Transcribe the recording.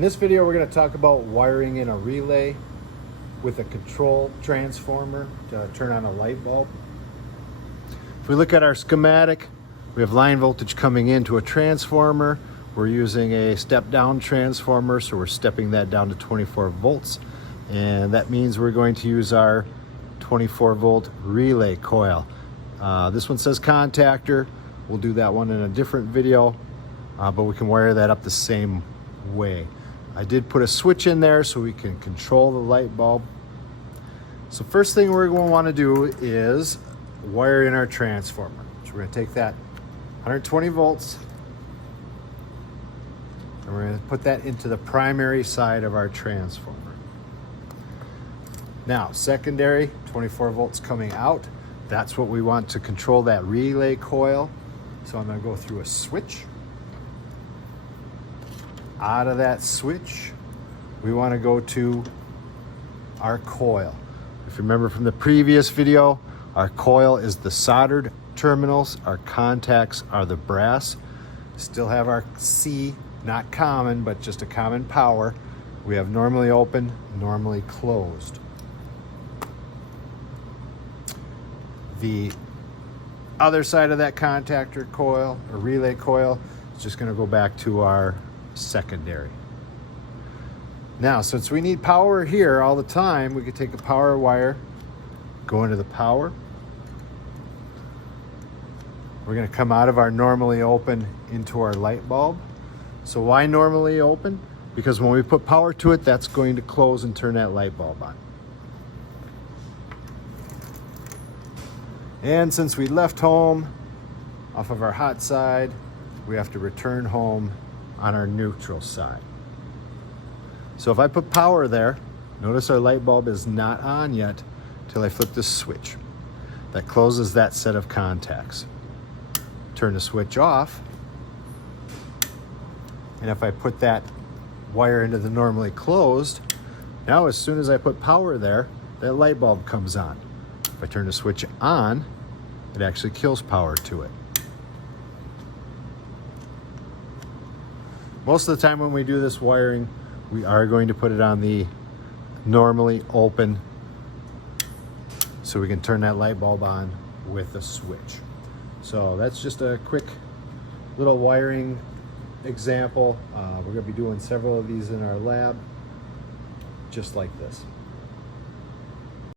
In this video, we're going to talk about wiring in a relay with a control transformer to turn on a light bulb. If we look at our schematic, we have line voltage coming into a transformer. We're using a step-down transformer, so we're stepping that down to 24 volts. And that means we're going to use our 24-volt relay coil. This one says contactor. We'll do that one in a different video, but we can wire that up the same way. I did put a switch in there so we can control the light bulb. So first thing we're going to want to do is wire in our transformer. So we're going to take that 120 volts and we're going to put that into the primary side of our transformer. Now, secondary, 24 volts coming out. That's what we want to control that relay coil. So I'm going to go through a switch. Out of that switch, we want to go to our coil. If you remember from the previous video, our coil is the soldered terminals. Our contacts are the brass. Still have our C, not common, but just a common power. We have normally open, normally closed. The other side of that contactor coil or relay coil is just going to go back to our secondary. Now, since we need power here all the time, we could take a power wire, go into the power. We're going to come out of our normally open into our light bulb. So why normally open? Because when we put power to it, that's going to close and turn that light bulb on. And since we left home off of our hot side, we have to return home on our neutral side. So if I put power there, notice our light bulb is not on yet until I flip this switch. That closes that set of contacts. Turn the switch off, and if I put that wire into the normally closed, now as soon as I put power there, that light bulb comes on. If I turn the switch on, it actually kills power to it. Most of the time when we do this wiring, we are going to put it on the normally open so we can turn that light bulb on with a switch. So that's just a quick little wiring example. We're going to be doing several of these in our lab, just like this.